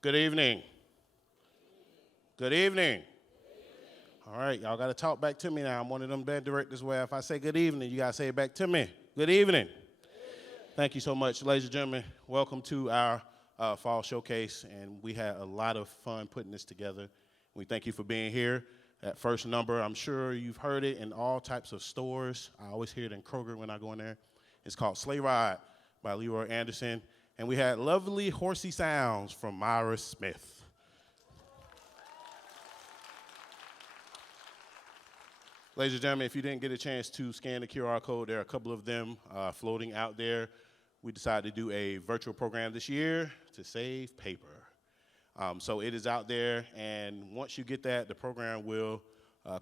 Good evening. Good evening. All right, y'all got to talk back to me now. I'm one of them band directors where if I say good evening, you got to say it back to me. Good evening. Thank you so much, ladies and gentlemen. Welcome to our fall showcase, and we had a lot of fun putting this together. We thank you for being here. That first number, I'm sure you've heard it in all types of stores. I always hear it in Kroger when I go in there. It's called Sleigh Ride by Leroy Anderson. And we had lovely horsey sounds from Myra Smith. Ladies and gentlemen, if you didn't get a chance to scan the QR code, there are a couple of them floating out there. We decided to do a virtual program this year to save paper. So it is out there, and once you get that, the program will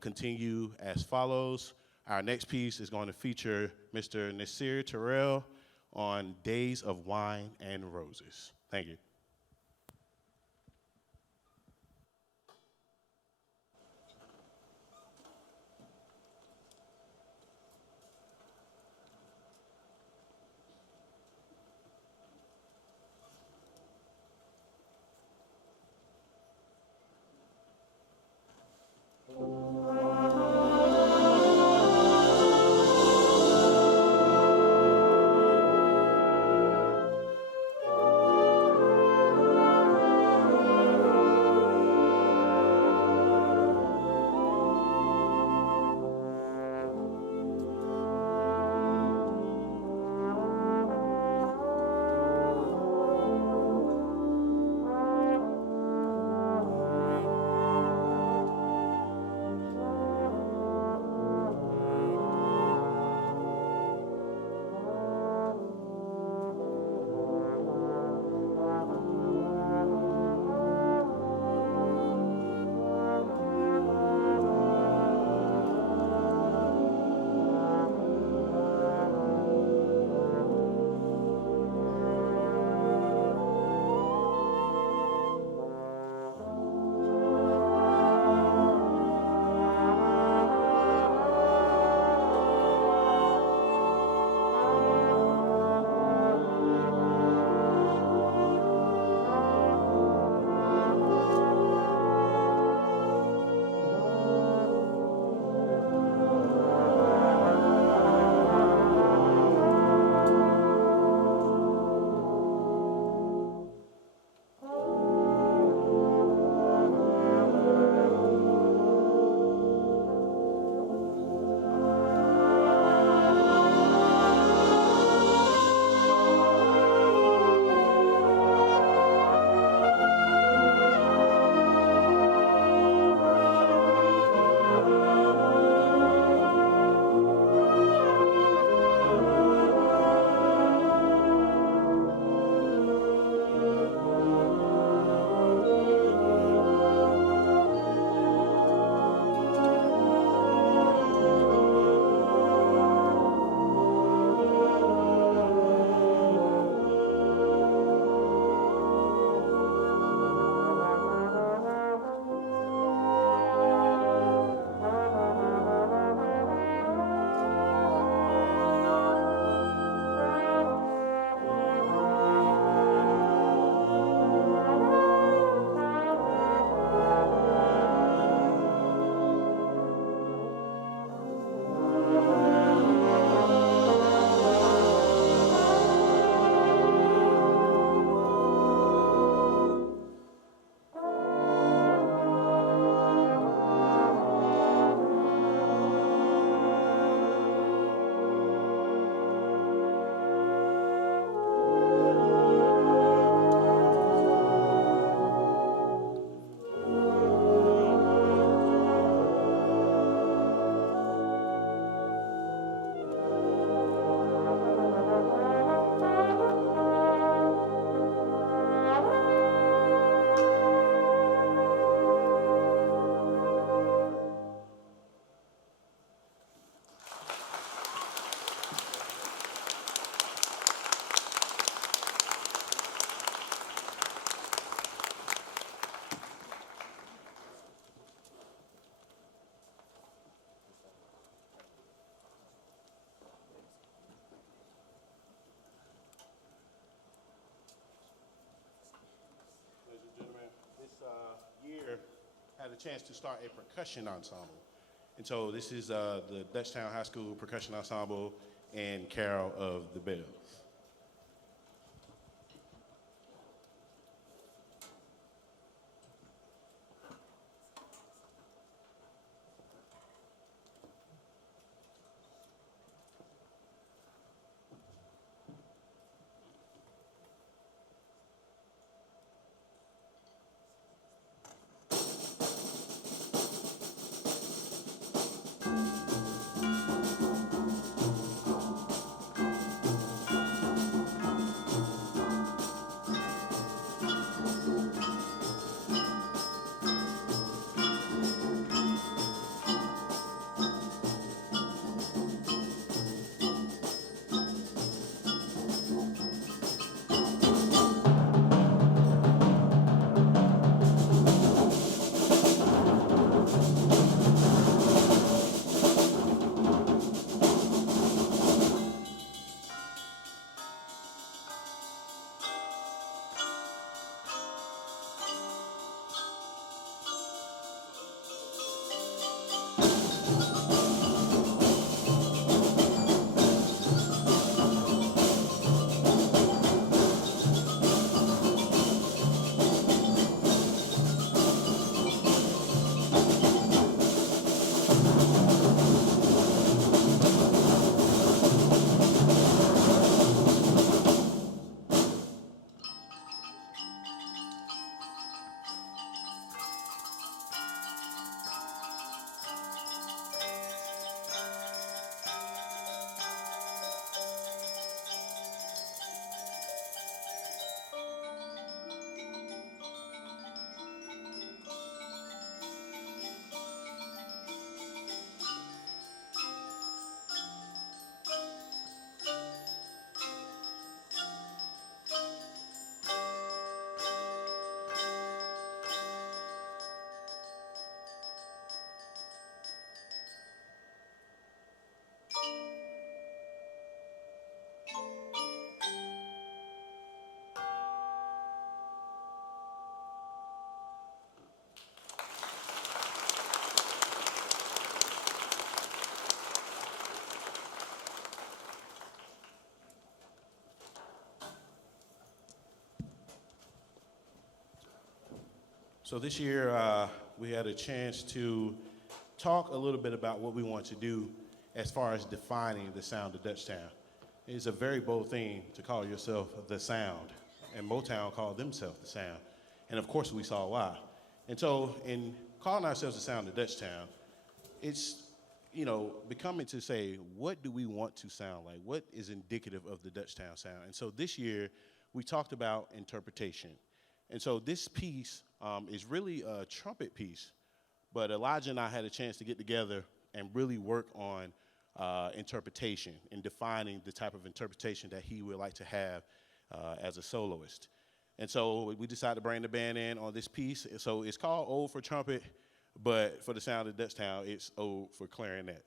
continue as follows. Our next piece is going to feature Mr. Nasir Terrell on Days of Wine and Roses. Thank you. had a chance to start a percussion ensemble. And so this is the Dutchtown High School Percussion Ensemble and Carol of the Bells. So this year, we had a chance to talk a little bit about what we want to do as far as defining the sound of Dutchtown. It's a very bold thing to call yourself the sound, and Motown called themselves the sound. And of course, we saw why. And so in calling ourselves the sound of Dutchtown, it's, becoming to say, what do we want to sound like? What is indicative of the Dutchtown sound? And so this year, we talked about interpretation. And so this piece is really a trumpet piece, but Elijah and I had a chance to get together and really work on interpretation and defining the type of interpretation that he would like to have as a soloist. And so we decided to bring the band in on this piece. So it's called Ode for Trumpet, but for the sound of Dutchtown, it's Ode for Clarinet.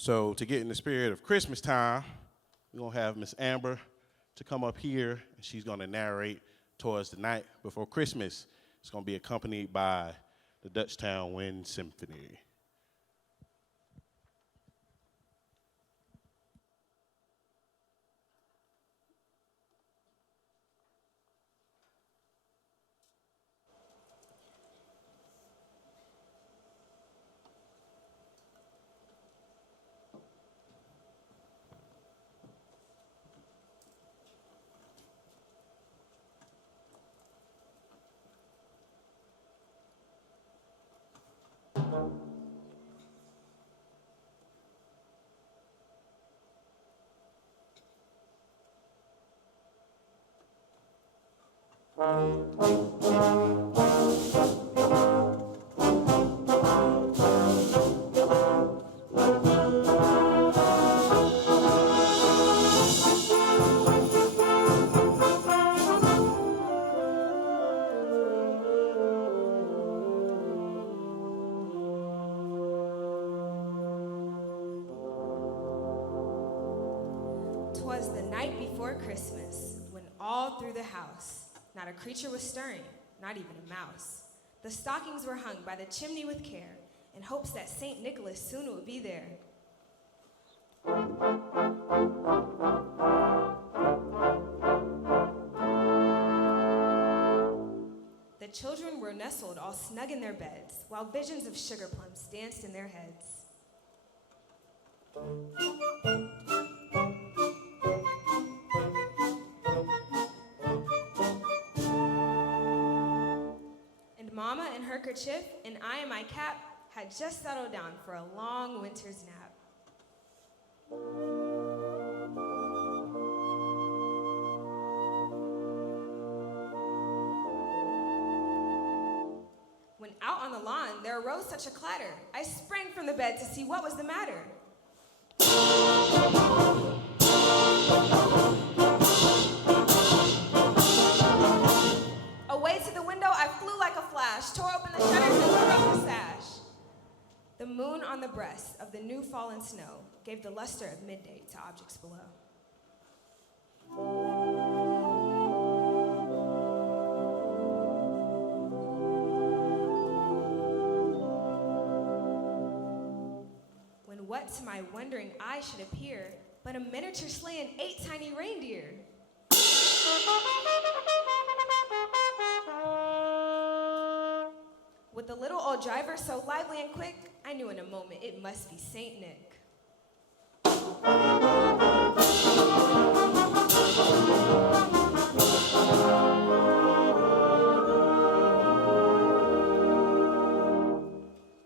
So to get in the spirit of Christmas time, we're going to have Miss Amber to come up here, and she's going to narrate towards the night before Christmas. It's going to be accompanied by the Dutchtown Wind Symphony. Twas the night before Christmas, when all through the house, not a creature was stirring, not even a mouse. The stockings were hung by the chimney with care, in hopes that St. Nicholas soon would be there. The children were nestled all snug in their beds, while visions of sugar plums danced in their heads. Mama in her kerchief and I in my cap had just settled down for a long winter's nap. When out on the lawn there arose such a clatter, I sprang from the bed to see what was the matter. Away to the window I flew like a flash, tore open the shutters and threw up the sash. The moon on the breast of the new fallen snow gave the luster of midday to objects below. When what to my wondering eye should appear but a miniature sleigh and 8 tiny reindeer. With the little old driver so lively and quick, I knew in a moment it must be Saint Nick.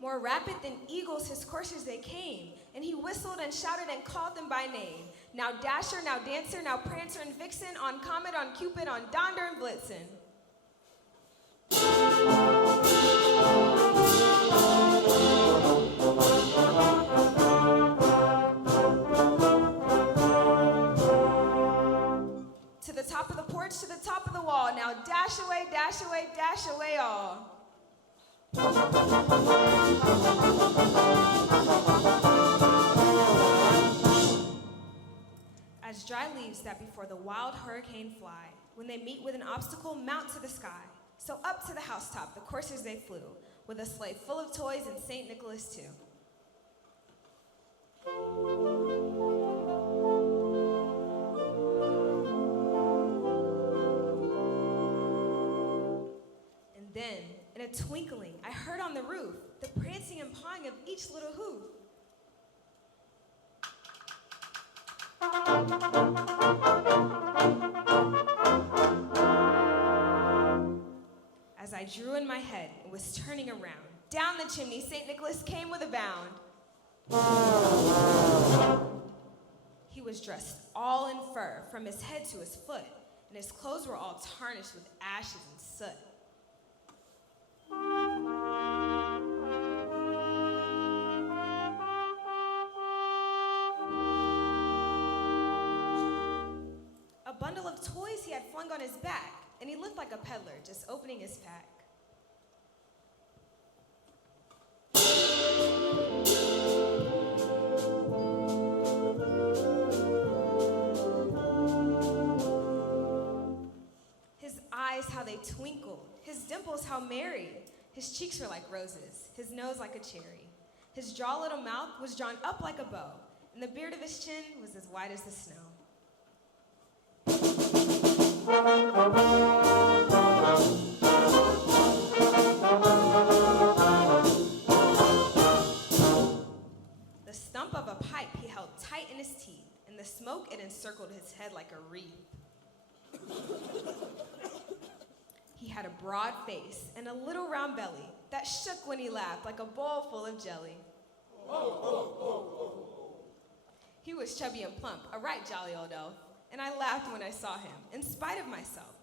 More rapid than eagles his coursers they came, and he whistled and shouted and called them by name. Now Dasher, now Dancer, now Prancer and Vixen, on Comet, on Cupid, on Donder and Blitzen. To the top of the porch, to the top of the wall, now dash away, dash away all. As dry leaves that before the wild hurricane fly, when they meet with an obstacle, mount to the sky. So up to the housetop the coursers they flew, with a sleigh full of toys and St. Nicholas too. And then, in a twinkling, I heard on the roof the prancing and pawing of each little hoof. As I drew in my head and was turning around, down the chimney St. Nicholas came with a bound. He was dressed all in fur from his head to his foot, and his clothes were all tarnished with ashes and soot. A bundle of toys he had flung on his back, and he looked like a peddler just opening his pack. simple as Hail Mary. His cheeks were like roses, his nose like a cherry. His jaw little mouth was drawn up like a bow, and the beard of his chin was as white as the snow. The stump of a pipe he held tight in his teeth, and the smoke it encircled his head like a wreath. He had a broad face and a little round belly that shook when he laughed like a bowl full of jelly. He was chubby and plump, a right jolly old elf, and I laughed when I saw him, in spite of myself.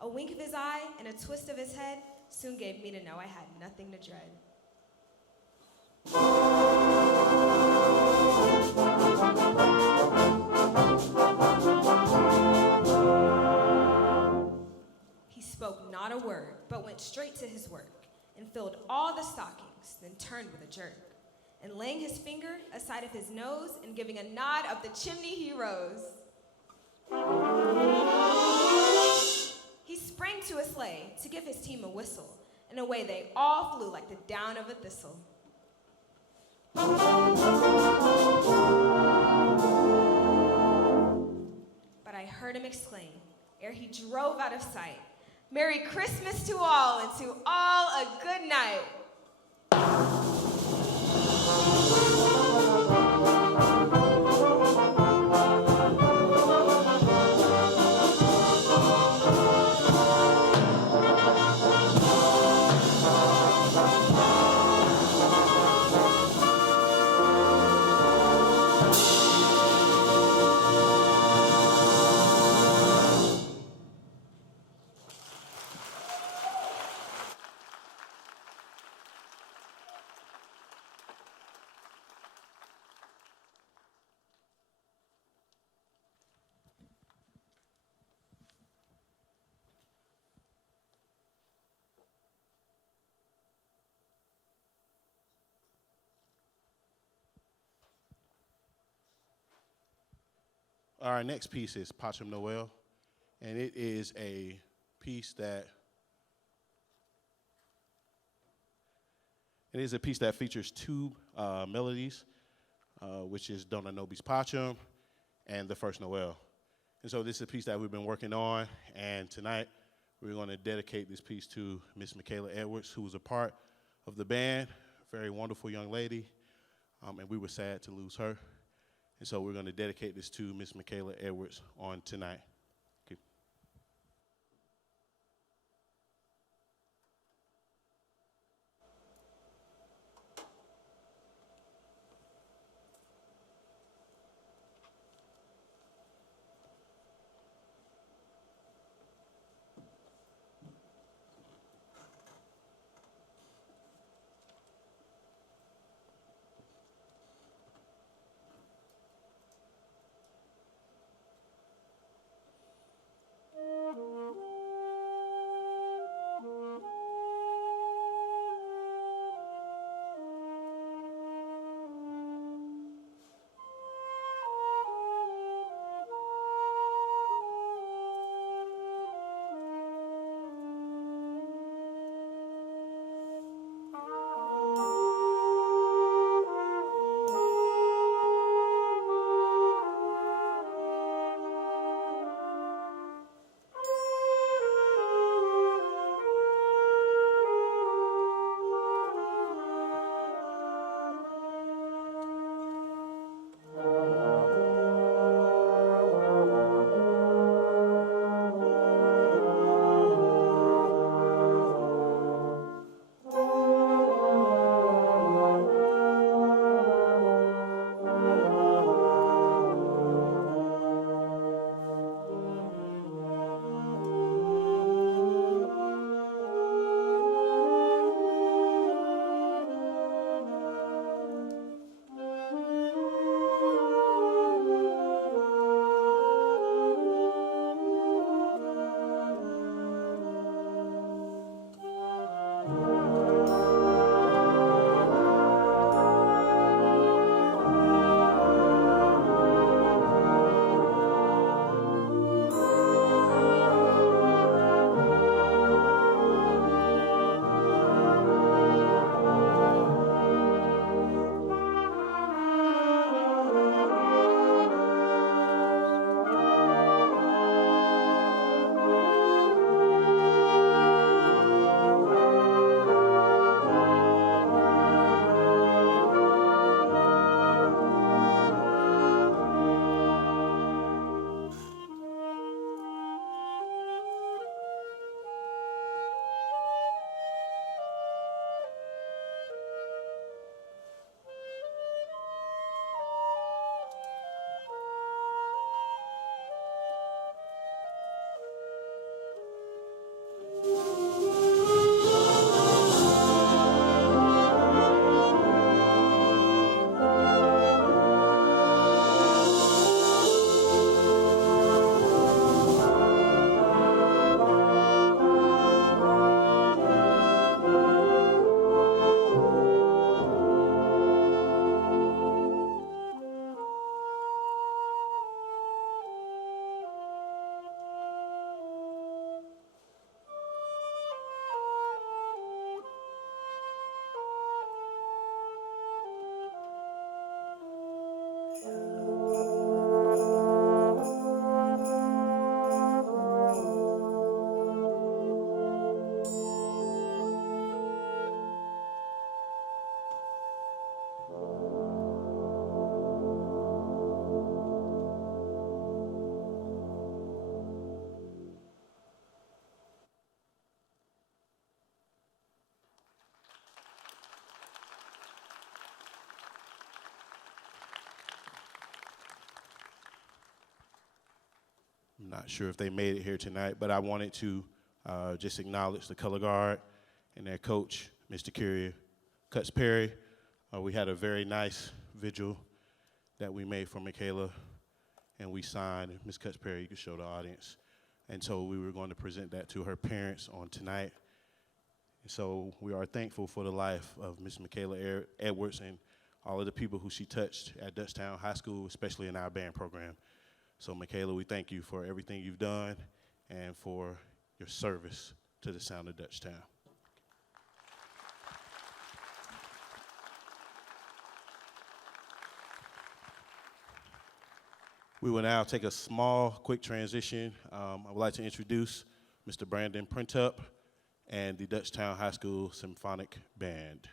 A wink of his eye and a twist of his head soon gave me to know I had nothing to dread. He spoke not a word, but went straight to his work, and filled all the stockings, then turned with a jerk. And laying his finger aside of his nose, and giving a nod up the chimney he rose. He sprang to a sleigh to give his team a whistle, and away they all flew like the down of a thistle. But I heard him exclaim, ere he drove out of sight, "Merry Christmas to all, and to all a good night." Our next piece is Pacham Noel, and it is a piece that features two melodies, which is Dona Nobis Pacham and the First Noel. And so this is a piece that we've been working on, and tonight we're going to dedicate this piece to Miss Michaela Edwards, who was a part of the band, very wonderful young lady, and we were sad to lose her. And so we're going to dedicate this to Miss Michaela Edwards on tonight. Thank you. I'm not sure if they made it here tonight, but I wanted to just acknowledge the color guard and their coach, Mr. Curie Cuts Perry. We had a very nice vigil that we made for Michaela, and we signed. Ms. Cuts Perry, you can show the audience. And so we were going to present that to her parents on tonight. And so we are thankful for the life of Miss Michaela Edwards and all of the people who she touched at Dutchtown High School, especially in our band program. So Michaela, we thank you for everything you've done and for your service to the sound of Dutchtown. We will now take a small, quick transition. I would like to introduce Mr. Brandon Printup and the Dutchtown High School Symphonic Band.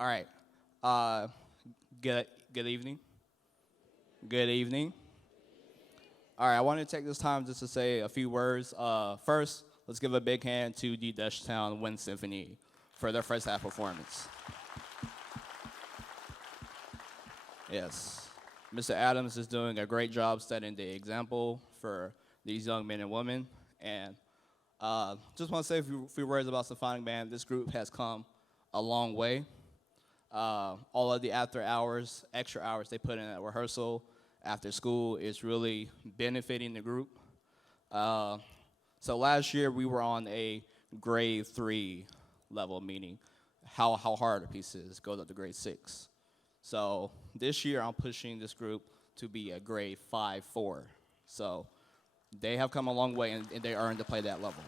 All right. Uh, good evening. Good evening. All right. I want to take this time just to say a few words. First, let's give a big hand to the Dutchtown Wind Symphony for their first half performance. Yes. Mr. Adams is doing a great job setting the example for these young men and women. And just want to say a few words about Symphonic Band. This group has come a long way. All of the after hours, extra hours they put in at rehearsal after school is really benefiting the group. So last year we were on a grade 3 level, meaning how hard a piece is, goes up to grade 6. So this year I'm pushing this group to be a grade 5-4. So they have come a long way and they earned to play that level.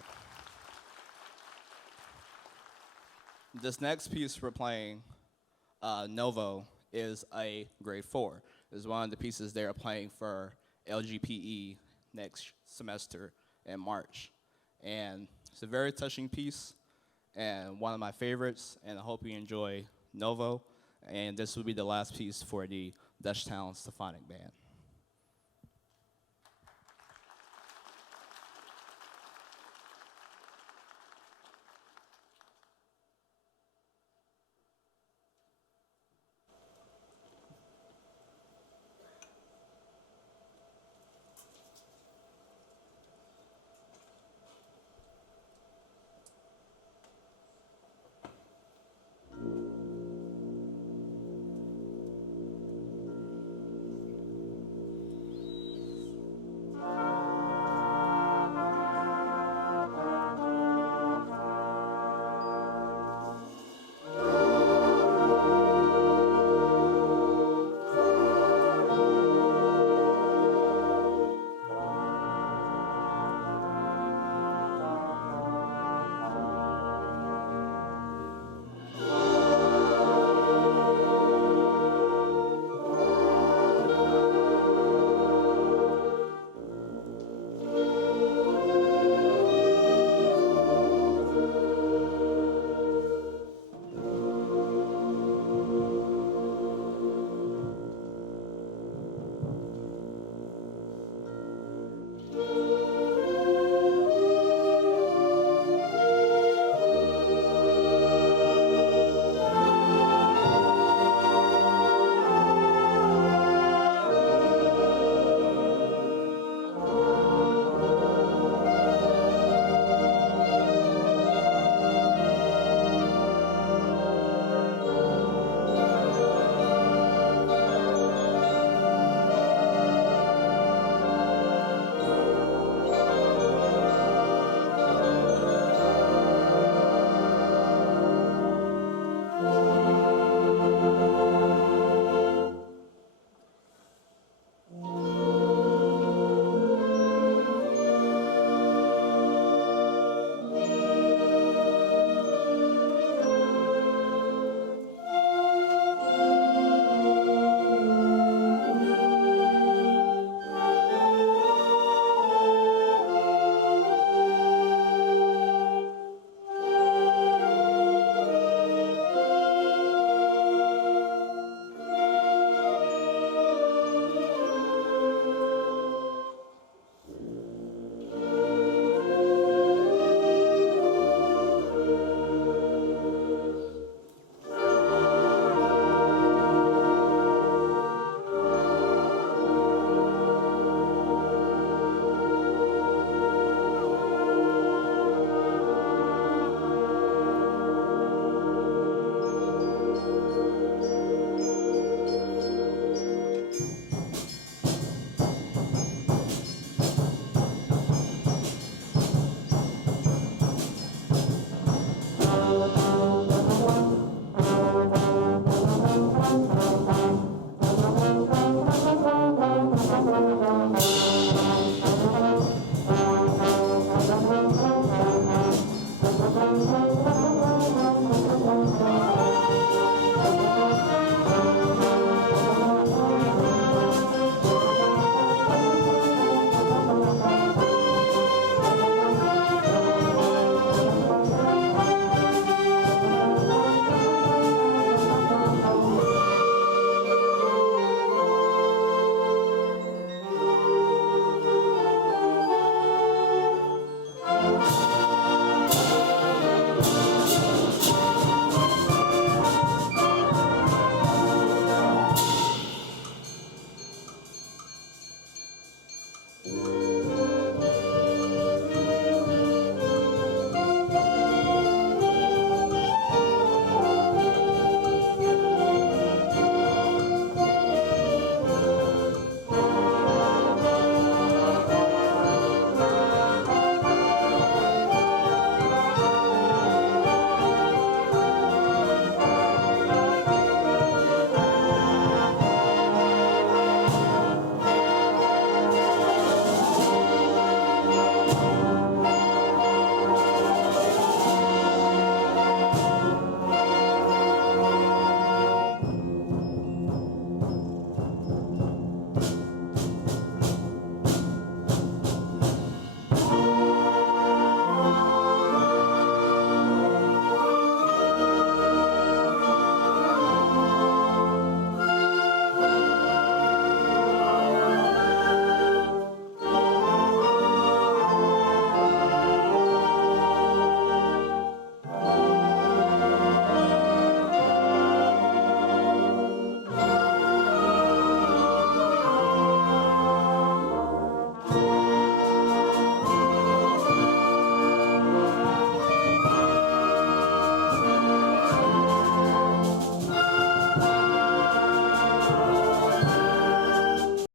This next piece we're playing, Novo, is a grade 4. It's one of the pieces they're playing for LGPE next semester in March. And it's a very touching piece and one of my favorites, and I hope you enjoy Novo. And this will be the last piece for the Dutchtown Symphonic Band.